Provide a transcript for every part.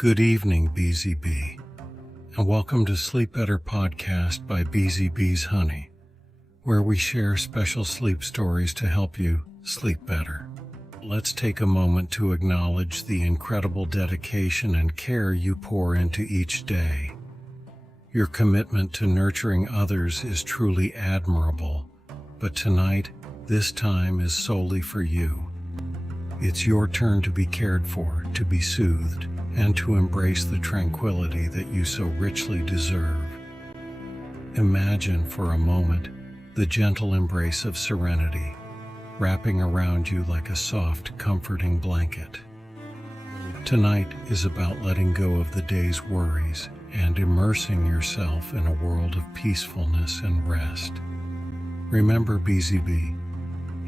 Good evening, Beezy Bee, and welcome to Sleep Better Podcast by Beezy Bee's Honey, where we share special sleep stories to help you sleep better. Let's take a moment to acknowledge the incredible dedication and care you pour into each day. Your commitment to nurturing others is truly admirable, but tonight, this time is solely for you. It's your turn to be cared for, to be soothed, and to embrace the tranquility that you so richly deserve. Imagine for a moment the gentle embrace of serenity, wrapping around you like a soft, comforting blanket. Tonight is about letting go of the day's worries and immersing yourself in a world of peacefulness and rest. Remember, Beezy Bee,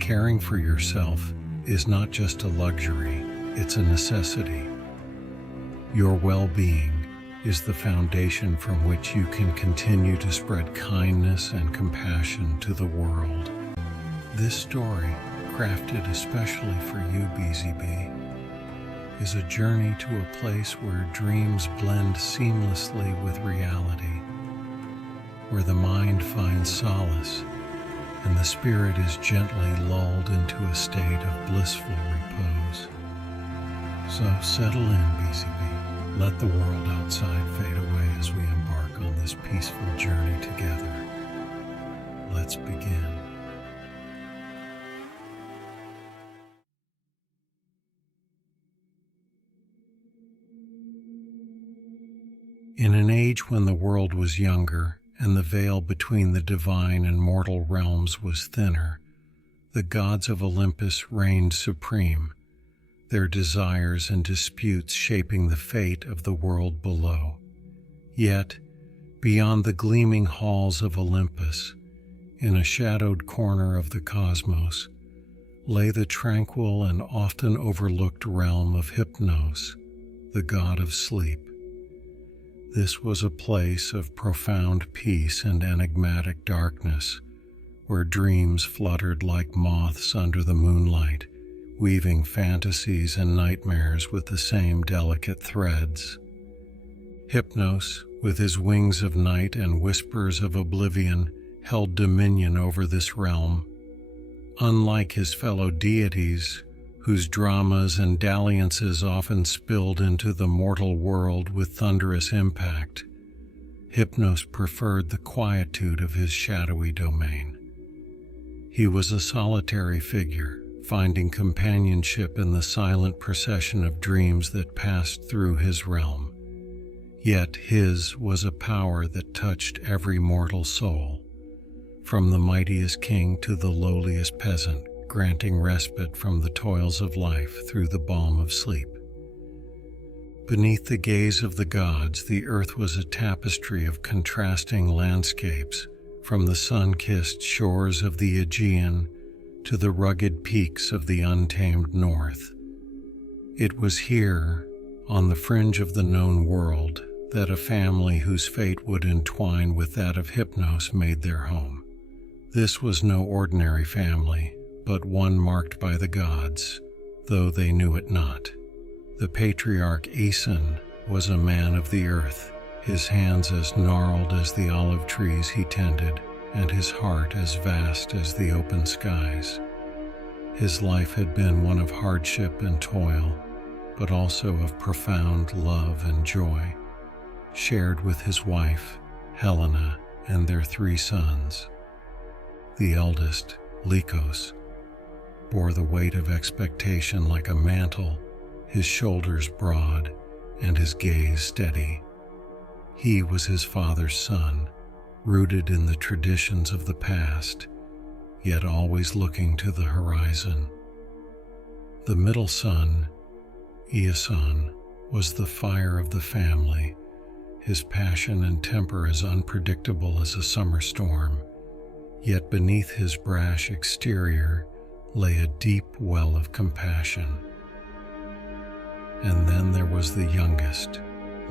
caring for yourself is not just a luxury, it's a necessity. Your well-being is the foundation from which you can continue to spread kindness and compassion to the world. This story, crafted especially for you, Beezy Bee, is a journey to a place where dreams blend seamlessly with reality, where the mind finds solace and the spirit is gently lulled into a state of blissful repose. So settle in, Beezy Bee. Let the world outside fade away as we embark on this peaceful journey together. Let's begin. In an age when the world was younger and the veil between the divine and mortal realms was thinner, the gods of Olympus reigned supreme, their desires and disputes shaping the fate of the world below. Yet, beyond the gleaming halls of Olympus, in a shadowed corner of the cosmos, lay the tranquil and often overlooked realm of Hypnos, the god of sleep. This was a place of profound peace and enigmatic darkness, where dreams fluttered like moths under the moonlight, weaving fantasies and nightmares with the same delicate threads. Hypnos, with his wings of night and whispers of oblivion, held dominion over this realm. Unlike his fellow deities, whose dramas and dalliances often spilled into the mortal world with thunderous impact, Hypnos preferred the quietude of his shadowy domain. He was a solitary figure, finding companionship in the silent procession of dreams that passed through his realm. Yet his was a power that touched every mortal soul, from the mightiest king to the lowliest peasant, granting respite from the toils of life through the balm of sleep. Beneath the gaze of the gods, the earth was a tapestry of contrasting landscapes, from the sun-kissed shores of the Aegean to the rugged peaks of the untamed north. It was here, on the fringe of the known world, that a family whose fate would entwine with that of Hypnos made their home. This was no ordinary family, but one marked by the gods, though they knew it not. The patriarch Aeson was a man of the earth, his hands as gnarled as the olive trees he tended, and his heart as vast as the open skies. His life had been one of hardship and toil, but also of profound love and joy, shared with his wife, Helena, and their 3 sons. The eldest, Lycos, bore the weight of expectation like a mantle, his shoulders broad and his gaze steady. He was his father's son, rooted in the traditions of the past, yet always looking to the horizon. The middle son, Iason, was the fire of the family, his passion and temper as unpredictable as a summer storm. Yet beneath his brash exterior lay a deep well of compassion. And then there was the youngest,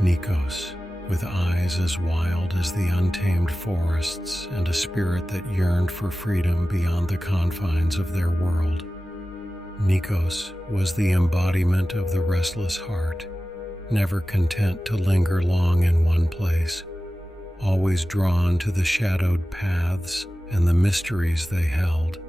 Nikos, with eyes as wild as the untamed forests and a spirit that yearned for freedom beyond the confines of their world. Nikos was the embodiment of the restless heart, never content to linger long in one place, always drawn to the shadowed paths and the mysteries they held.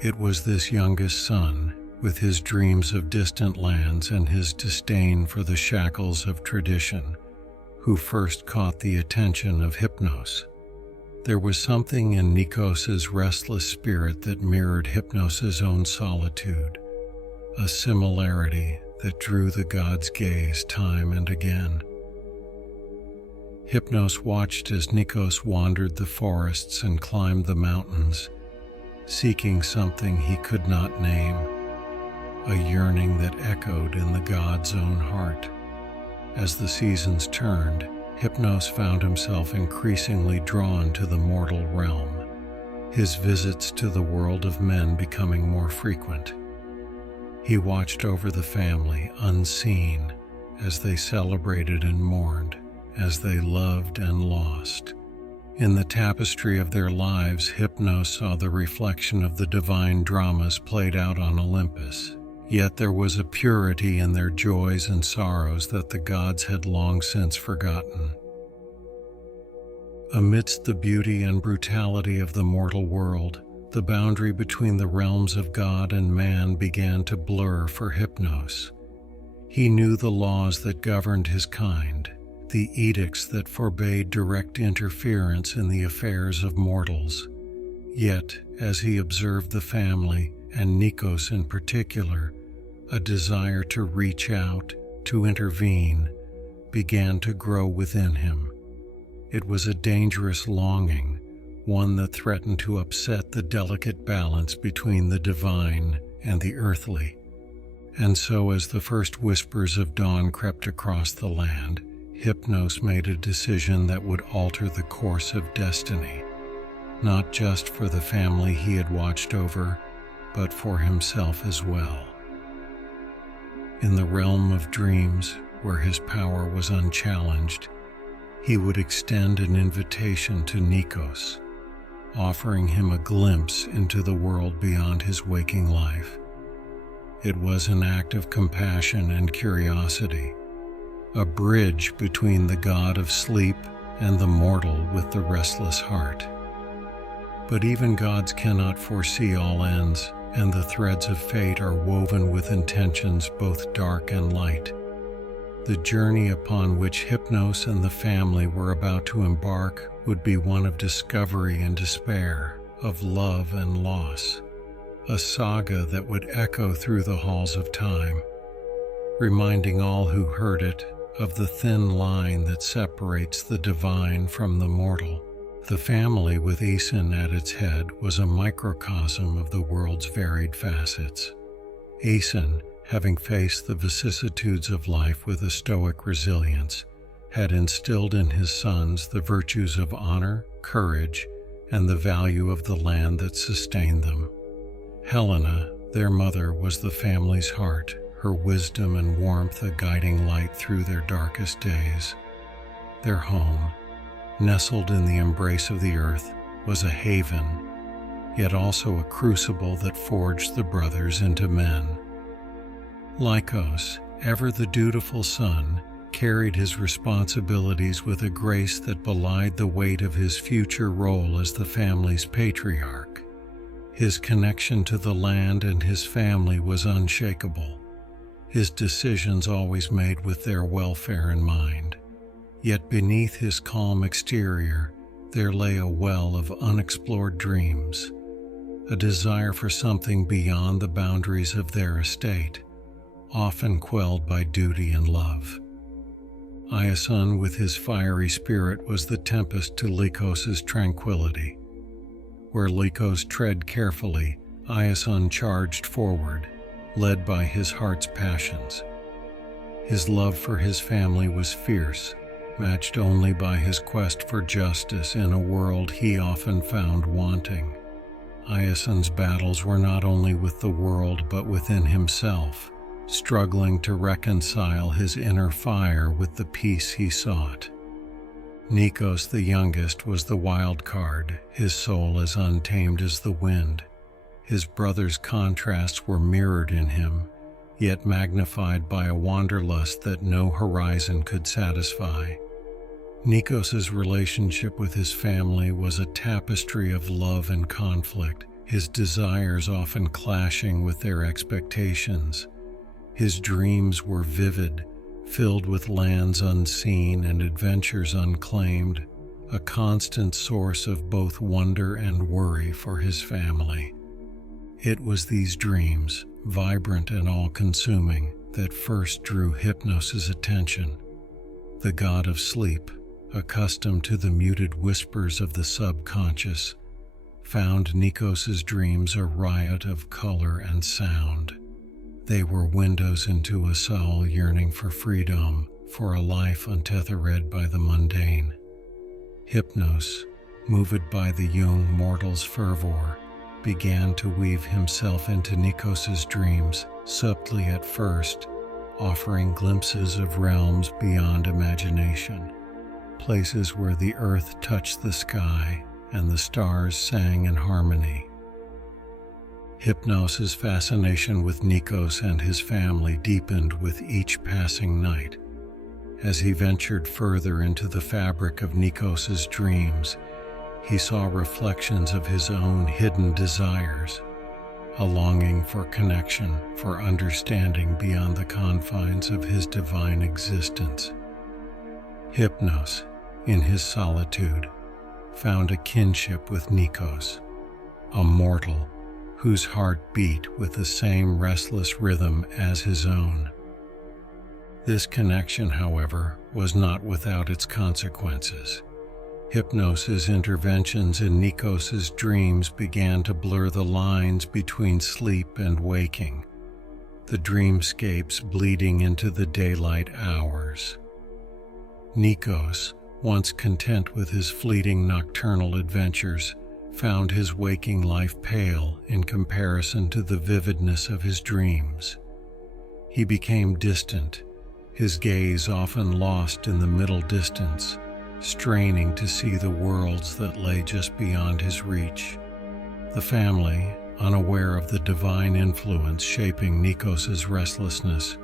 It was this youngest son, with his dreams of distant lands and his disdain for the shackles of tradition, who first caught the attention of Hypnos. There was something in Nikos's restless spirit that mirrored Hypnos's own solitude, a similarity that drew the god's gaze time and again. Hypnos watched as Nikos wandered the forests and climbed the mountains, seeking something he could not name, a yearning that echoed in the god's own heart. As the seasons turned, Hypnos found himself increasingly drawn to the mortal realm, his visits to the world of men becoming more frequent. He watched over the family, unseen, as they celebrated and mourned, as they loved and lost. In the tapestry of their lives, Hypnos saw the reflection of the divine dramas played out on Olympus. Yet there was a purity in their joys and sorrows that the gods had long since forgotten. Amidst the beauty and brutality of the mortal world, the boundary between the realms of God and man began to blur for Hypnos. He knew the laws that governed his kind, the edicts that forbade direct interference in the affairs of mortals. Yet, as he observed the family, and Nikos in particular, a desire to reach out, to intervene, began to grow within him. It was a dangerous longing, one that threatened to upset the delicate balance between the divine and the earthly. And so, as the first whispers of dawn crept across the land, Hypnos made a decision that would alter the course of destiny, not just for the family he had watched over, but for himself as well. In the realm of dreams, where his power was unchallenged, he would extend an invitation to Nikos, offering him a glimpse into the world beyond his waking life. It was an act of compassion and curiosity, a bridge between the god of sleep and the mortal with the restless heart. But even gods cannot foresee all ends, and the threads of fate are woven with intentions both dark and light. The journey upon which Hypnos and the family were about to embark would be one of discovery and despair, of love and loss, a saga that would echo through the halls of time, reminding all who heard it of the thin line that separates the divine from the mortal. The family, with Aeson at its head, was a microcosm of the world's varied facets. Aeson, having faced the vicissitudes of life with a stoic resilience, had instilled in his sons the virtues of honor, courage, and the value of the land that sustained them. Helena, their mother, was the family's heart, her wisdom and warmth a guiding light through their darkest days. Their home, nestled in the embrace of the earth, was a haven, yet also a crucible that forged the brothers into men. Lycos, ever the dutiful son, carried his responsibilities with a grace that belied the weight of his future role as the family's patriarch. His connection to the land and his family was unshakable, his decisions always made with their welfare in mind. Yet beneath his calm exterior, there lay a well of unexplored dreams, a desire for something beyond the boundaries of their estate, often quelled by duty and love. Iason, with his fiery spirit, was the tempest to Lycos's tranquility. Where Lycos tread carefully, Iason charged forward, led by his heart's passions. His love for his family was fierce, matched only by his quest for justice in a world he often found wanting. Iason's battles were not only with the world but within himself, struggling to reconcile his inner fire with the peace he sought. Nikos, the youngest, was the wild card, his soul as untamed as the wind. His brother's contrasts were mirrored in him, yet magnified by a wanderlust that no horizon could satisfy. Nikos's relationship with his family was a tapestry of love and conflict, his desires often clashing with their expectations. His dreams were vivid, filled with lands unseen and adventures unclaimed, a constant source of both wonder and worry for his family. It was these dreams, vibrant and all-consuming, that first drew Hypnos's attention. The god of sleep, accustomed to the muted whispers of the subconscious, found Nikos's dreams a riot of color and sound. They were windows into a soul yearning for freedom, for a life untethered by the mundane. Hypnos, moved by the young mortal's fervor, began to weave himself into Nikos's dreams, subtly at first, offering glimpses of realms beyond imagination, places where the earth touched the sky and the stars sang in harmony. Hypnos's fascination with Nikos and his family deepened with each passing night. As he ventured further into the fabric of Nikos's dreams, he saw reflections of his own hidden desires, a longing for connection, for understanding beyond the confines of his divine existence. Hypnos, in his solitude, found a kinship with Nikos, a mortal whose heart beat with the same restless rhythm as his own. This connection, however, was not without its consequences. Hypnos's interventions in Nikos's dreams began to blur the lines between sleep and waking, the dreamscapes bleeding into the daylight hours. Nikos, once content with his fleeting nocturnal adventures, found his waking life pale in comparison to the vividness of his dreams. He became distant, his gaze often lost in the middle distance, straining to see the worlds that lay just beyond his reach. The family, unaware of the divine influence shaping Nikos's restlessness,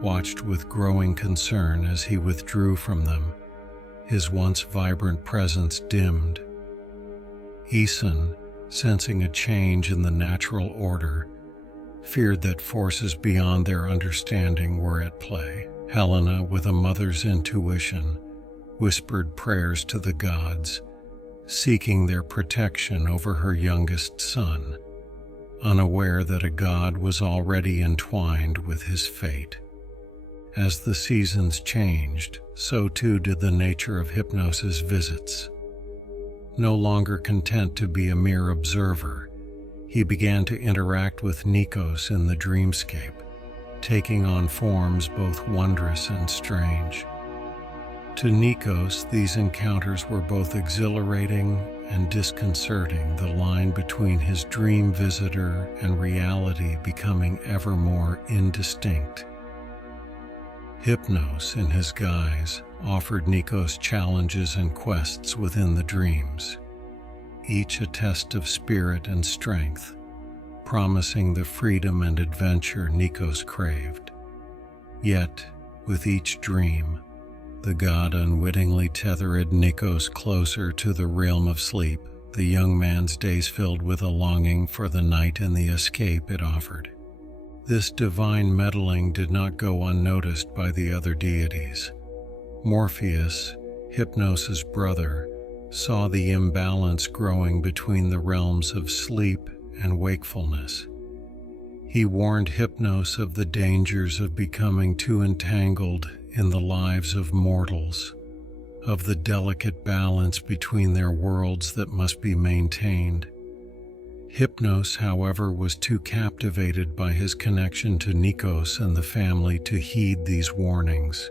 watched with growing concern as he withdrew from them, his once vibrant presence dimmed. Aeson, sensing a change in the natural order, feared that forces beyond their understanding were at play. Helena, with a mother's intuition, whispered prayers to the gods, seeking their protection over her youngest son, unaware that a god was already entwined with his fate. As the seasons changed, so too did the nature of Hypnos's visits. No longer content to be a mere observer, he began to interact with Nikos in the dreamscape, taking on forms both wondrous and strange. To Nikos, these encounters were both exhilarating and disconcerting, the line between his dream visitor and reality becoming ever more indistinct. Hypnos, in his guise, offered Nikos challenges and quests within the dreams, each a test of spirit and strength, promising the freedom and adventure Nikos craved. Yet, with each dream, the god unwittingly tethered Nikos closer to the realm of sleep, the young man's days filled with a longing for the night and the escape it offered. This divine meddling did not go unnoticed by the other deities. Morpheus, Hypnos's brother, saw the imbalance growing between the realms of sleep and wakefulness. He warned Hypnos of the dangers of becoming too entangled in the lives of mortals, of the delicate balance between their worlds that must be maintained. Hypnos, however, was too captivated by his connection to Nikos and the family to heed these warnings.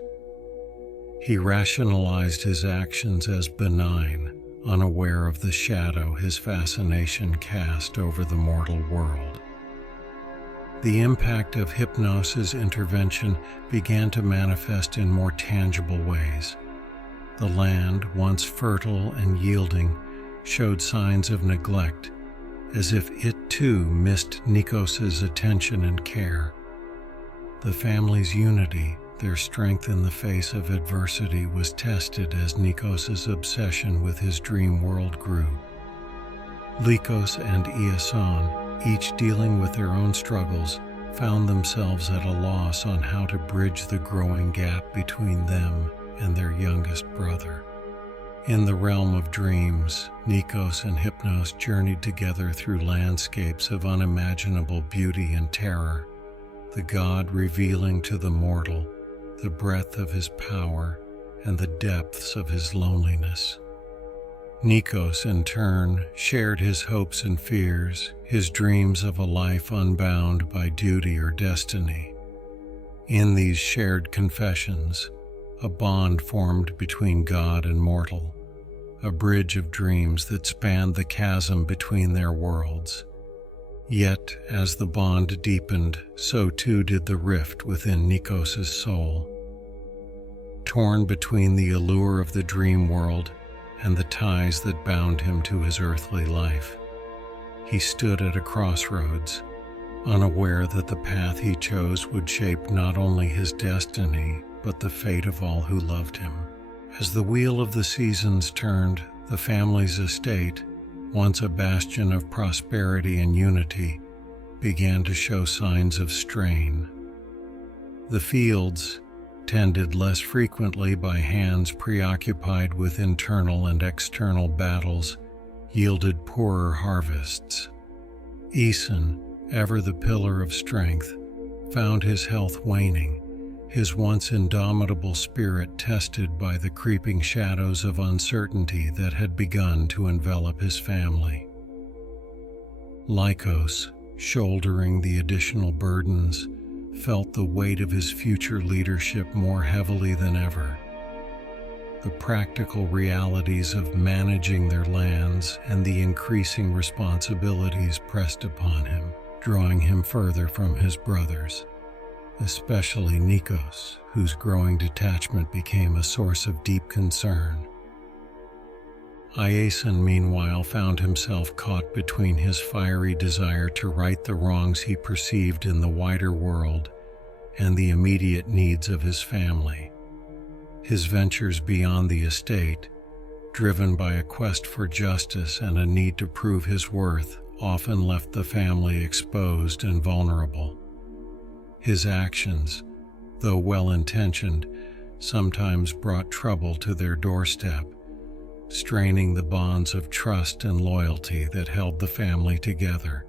He rationalized his actions as benign, unaware of the shadow his fascination cast over the mortal world. The impact of Hypnos's intervention began to manifest in more tangible ways. The land, once fertile and yielding, showed signs of neglect, as if it too missed Nikos's attention and care. The family's unity, their strength in the face of adversity, was tested as Nikos's obsession with his dream world grew. Lycos and Iason, each dealing with their own struggles, found themselves at a loss on how to bridge the growing gap between them and their youngest brother. In the realm of dreams, Nikos and Hypnos journeyed together through landscapes of unimaginable beauty and terror, the god revealing to the mortal the breadth of his power and the depths of his loneliness. Nikos, in turn, shared his hopes and fears, his dreams of a life unbound by duty or destiny. In these shared confessions, a bond formed between God and mortal, a bridge of dreams that spanned the chasm between their worlds. Yet, as the bond deepened, so too did the rift within Nikos's soul. Torn between the allure of the dream world and the ties that bound him to his earthly life, he stood at a crossroads, unaware that the path he chose would shape not only his destiny, but the fate of all who loved him. As the wheel of the seasons turned, the family's estate, once a bastion of prosperity and unity, began to show signs of strain. The fields, tended less frequently by hands preoccupied with internal and external battles, yielded poorer harvests. Eason, ever the pillar of strength, found his health waning, his once indomitable spirit tested by the creeping shadows of uncertainty that had begun to envelop his family. Lycos, shouldering the additional burdens, felt the weight of his future leadership more heavily than ever. The practical realities of managing their lands and the increasing responsibilities pressed upon him, drawing him further from his brothers, especially Nikos, whose growing detachment became a source of deep concern. Iason, meanwhile, found himself caught between his fiery desire to right the wrongs he perceived in the wider world and the immediate needs of his family. His ventures beyond the estate, driven by a quest for justice and a need to prove his worth, often left the family exposed and vulnerable. His actions, though well-intentioned, sometimes brought trouble to their doorstep, straining the bonds of trust and loyalty that held the family together.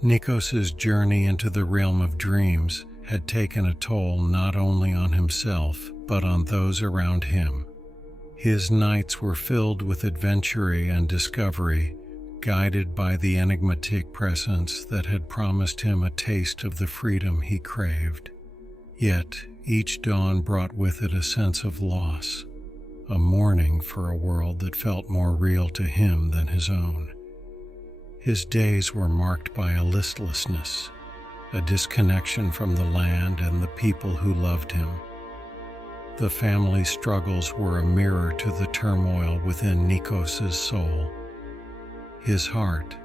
Nikos's journey into the realm of dreams had taken a toll not only on himself, but on those around him. His nights were filled with adventure and discovery, guided by the enigmatic presence that had promised him a taste of the freedom he craved. Yet, each dawn brought with it a sense of loss, a mourning for a world that felt more real to him than his own. His days were marked by a listlessness, a disconnection from the land and the people who loved him. The family's struggles were a mirror to the turmoil within Nikos's soul. His heart,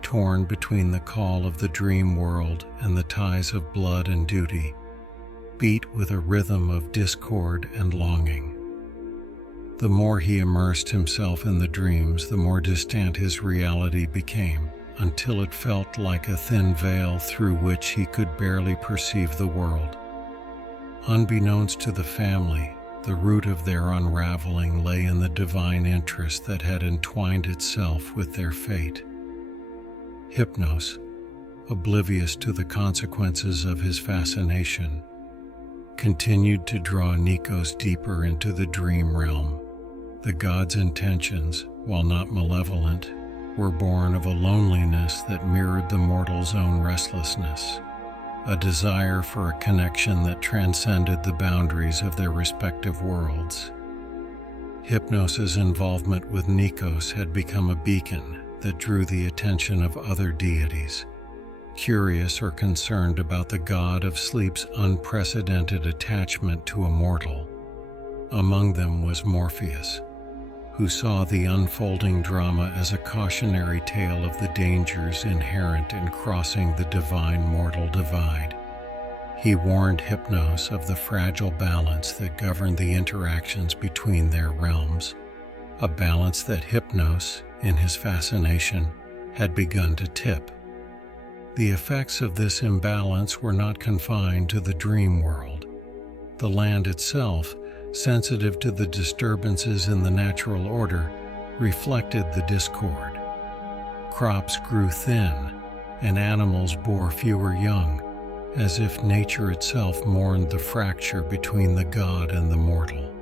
torn between the call of the dream world and the ties of blood and duty, beat with a rhythm of discord and longing. The more he immersed himself in the dreams, the more distant his reality became, until it felt like a thin veil through which he could barely perceive the world. Unbeknownst to the family, the root of their unraveling lay in the divine interest that had entwined itself with their fate. Hypnos, oblivious to the consequences of his fascination, continued to draw Nikos deeper into the dream realm. The god's intentions, while not malevolent, were born of a loneliness that mirrored the mortal's own restlessness, a desire for a connection that transcended the boundaries of their respective worlds. Hypnos's involvement with Nikos had become a beacon that drew the attention of other deities, curious or concerned about the god of sleep's unprecedented attachment to a mortal. Among them was Morpheus, who saw the unfolding drama as a cautionary tale of the dangers inherent in crossing the divine-mortal divide. He warned Hypnos of the fragile balance that governed the interactions between their realms, a balance that Hypnos, in his fascination, had begun to tip. The effects of this imbalance were not confined to the dream world. The land itself, sensitive to the disturbances in the natural order, reflected the discord. Crops grew thin, and animals bore fewer young, as if nature itself mourned the fracture between the god and the mortal.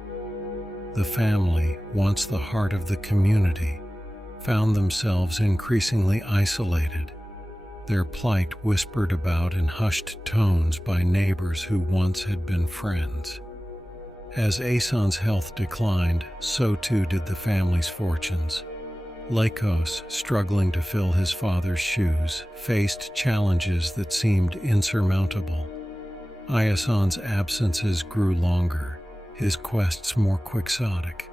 The family, once the heart of the community, found themselves increasingly isolated, their plight whispered about in hushed tones by neighbors who once had been friends. As Aeson's health declined, so too did the family's fortunes. Lycos, struggling to fill his father's shoes, faced challenges that seemed insurmountable. Iason's absences grew longer, his quests more quixotic,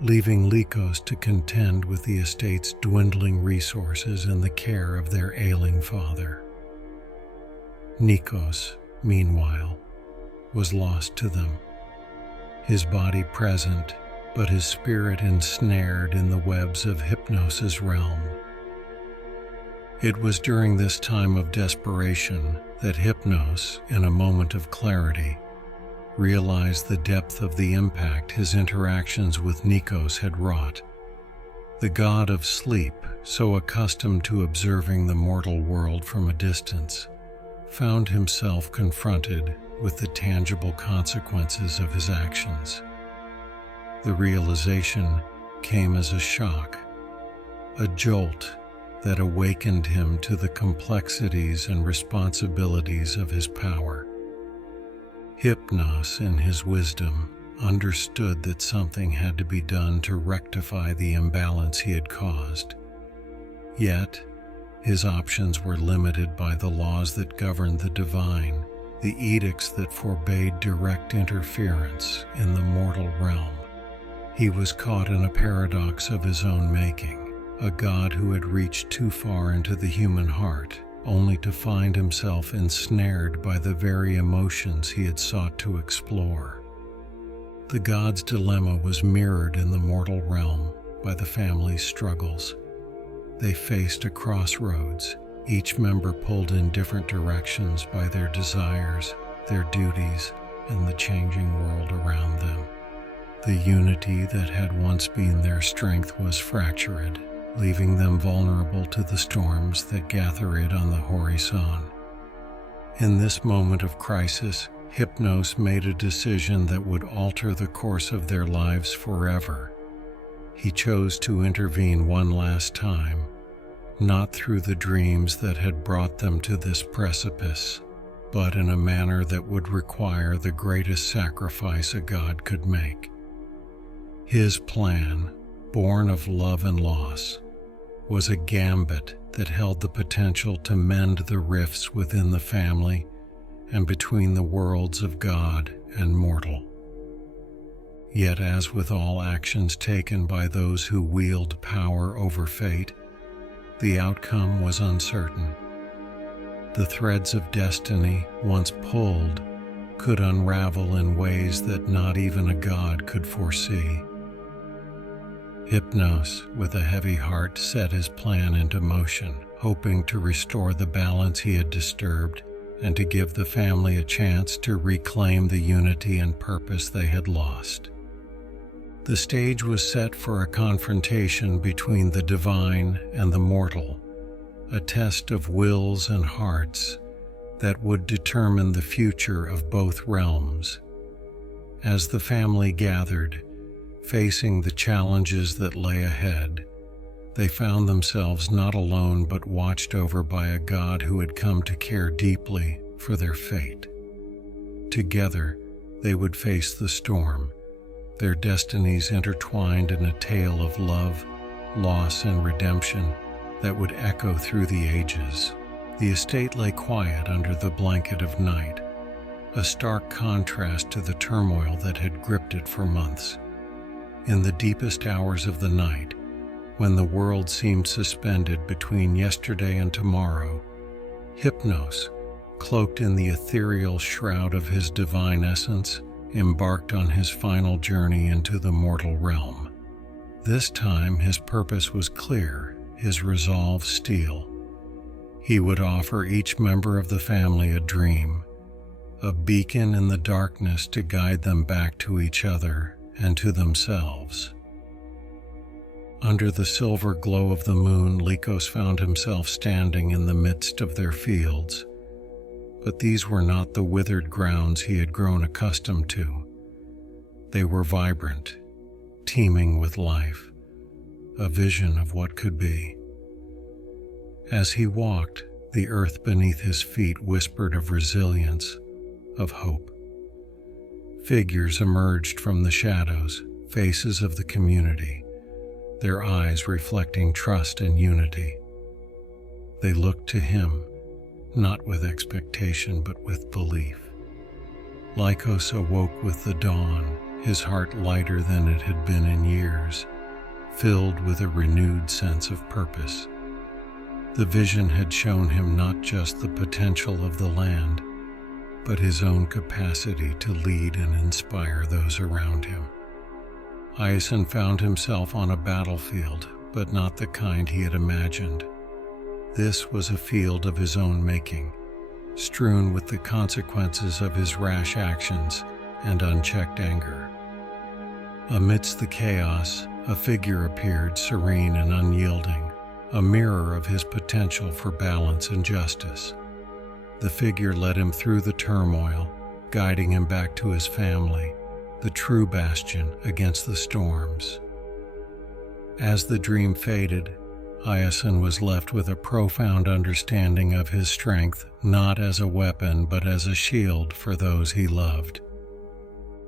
leaving Lycos to contend with the estate's dwindling resources and the care of their ailing father. Nikos, meanwhile, was lost to them, his body present, but his spirit ensnared in the webs of Hypnos's realm. It was during this time of desperation that Hypnos, in a moment of clarity, realized the depth of the impact his interactions with Nikos had wrought. The god of sleep, so accustomed to observing the mortal world from a distance, found himself confronted with the tangible consequences of his actions. The realization came as a shock, a jolt that awakened him to the complexities and responsibilities of his power. Hypnos, in his wisdom, understood that something had to be done to rectify the imbalance he had caused. Yet, his options were limited by the laws that governed the divine, the edicts that forbade direct interference in the mortal realm. He was caught in a paradox of his own making, a god who had reached too far into the human heart, only to find himself ensnared by the very emotions he had sought to explore. The god's dilemma was mirrored in the mortal realm by the family's struggles. They faced a crossroads, each member pulled in different directions by their desires, their duties, and the changing world around them. The unity that had once been their strength was fractured, leaving them vulnerable to the storms that gathered on the horizon. In this moment of crisis, Hypnos made a decision that would alter the course of their lives forever. He chose to intervene one last time, not through the dreams that had brought them to this precipice, but in a manner that would require the greatest sacrifice a god could make. His plan, born of love and loss, was a gambit that held the potential to mend the rifts within the family and between the worlds of God and mortal. Yet, as with all actions taken by those who wield power over fate, the outcome was uncertain. The threads of destiny, once pulled, could unravel in ways that not even a god could foresee. Hypnos, with a heavy heart, set his plan into motion, hoping to restore the balance he had disturbed and to give the family a chance to reclaim the unity and purpose they had lost. The stage was set for a confrontation between the divine and the mortal, a test of wills and hearts that would determine the future of both realms. As the family gathered, facing the challenges that lay ahead, they found themselves not alone but watched over by a god who had come to care deeply for their fate. Together, they would face the storm, their destinies intertwined in a tale of love, loss, and redemption that would echo through the ages. The estate lay quiet under the blanket of night, a stark contrast to the turmoil that had gripped it for months. In the deepest hours of the night, when the world seemed suspended between yesterday and tomorrow, Hypnos, cloaked in the ethereal shroud of his divine essence, embarked on his final journey into the mortal realm. This time his purpose was clear, his resolve steel. He would offer each member of the family a dream, a beacon in the darkness to guide them back to each other and to themselves. Under the silver glow of the moon, Lycos found himself standing in the midst of their fields. But these were not the withered grounds he had grown accustomed to. They were vibrant, teeming with life, a vision of what could be. As he walked, the earth beneath his feet whispered of resilience, of hope. Figures emerged from the shadows, faces of the community, their eyes reflecting trust and unity. They looked to him, not with expectation but with belief. Lycos awoke with the dawn, his heart lighter than it had been in years, filled with a renewed sense of purpose. The vision had shown him not just the potential of the land, but his own capacity to lead and inspire those around him. Iason found himself on a battlefield, but not the kind he had imagined. This was a field of his own making, strewn with the consequences of his rash actions and unchecked anger. Amidst the chaos, a figure appeared, serene and unyielding, a mirror of his potential for balance and justice. The figure led him through the turmoil, guiding him back to his family, the true bastion against the storms. As the dream faded, Iason was left with a profound understanding of his strength, not as a weapon but as a shield for those he loved.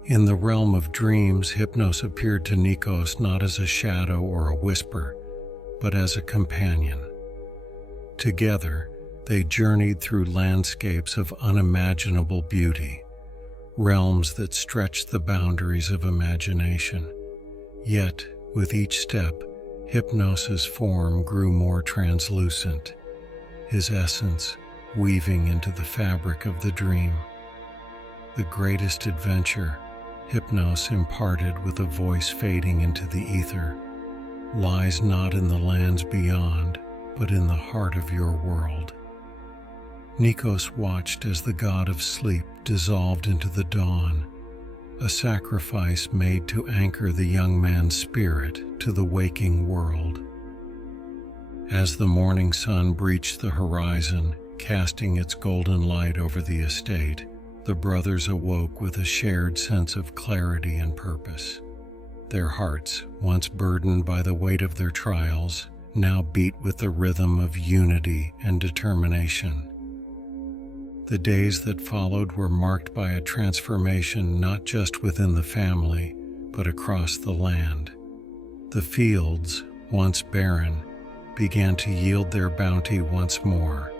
In the realm of dreams, Hypnos appeared to Nikos not as a shadow or a whisper, but as a companion. Together, they journeyed through landscapes of unimaginable beauty, realms that stretched the boundaries of imagination. Yet, with each step, Hypnos's form grew more translucent, his essence weaving into the fabric of the dream. The greatest adventure, Hypnos imparted with a voice fading into the ether, lies not in the lands beyond, but in the heart of your world. Nikos watched as the god of sleep dissolved into the dawn, a sacrifice made to anchor the young man's spirit to the waking world. As the morning sun breached the horizon, casting its golden light over the estate, the brothers awoke with a shared sense of clarity and purpose. Their hearts, once burdened by the weight of their trials, now beat with the rhythm of unity and determination. The days that followed were marked by a transformation not just within the family, but across the land. The fields, once barren, began to yield their bounty once more,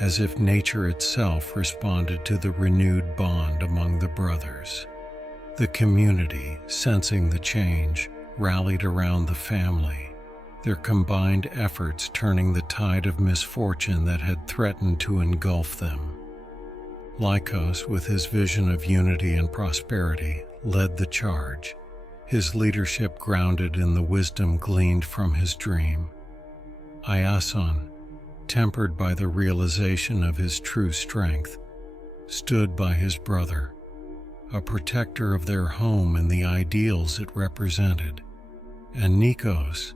as if nature itself responded to the renewed bond among the brothers. The community, sensing the change, rallied around the family, their combined efforts turning the tide of misfortune that had threatened to engulf them. Lycos, with his vision of unity and prosperity, led the charge, his leadership grounded in the wisdom gleaned from his dream. Iason, tempered by the realization of his true strength, stood by his brother, a protector of their home and the ideals it represented. And Nikos,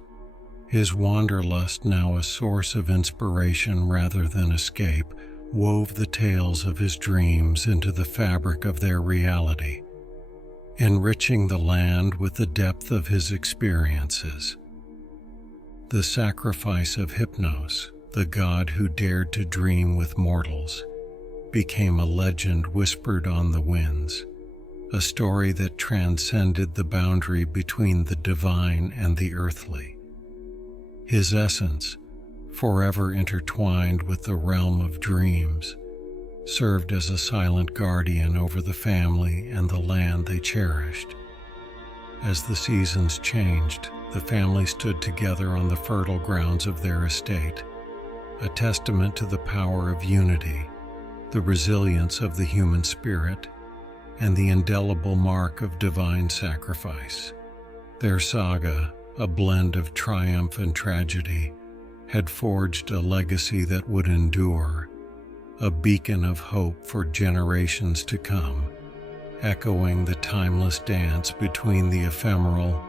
his wanderlust now a source of inspiration rather than escape, wove the tales of his dreams into the fabric of their reality, enriching the land with the depth of his experiences. The sacrifice of Hypnos, the god who dared to dream with mortals, became a legend whispered on the winds, a story that transcended the boundary between the divine and the earthly. His essence, forever intertwined with the realm of dreams, served as a silent guardian over the family and the land they cherished. As the seasons changed, the family stood together on the fertile grounds of their estate, a testament to the power of unity, the resilience of the human spirit, and the indelible mark of divine sacrifice. Their saga, a blend of triumph and tragedy, had forged a legacy that would endure, a beacon of hope for generations to come, echoing the timeless dance between the ephemeral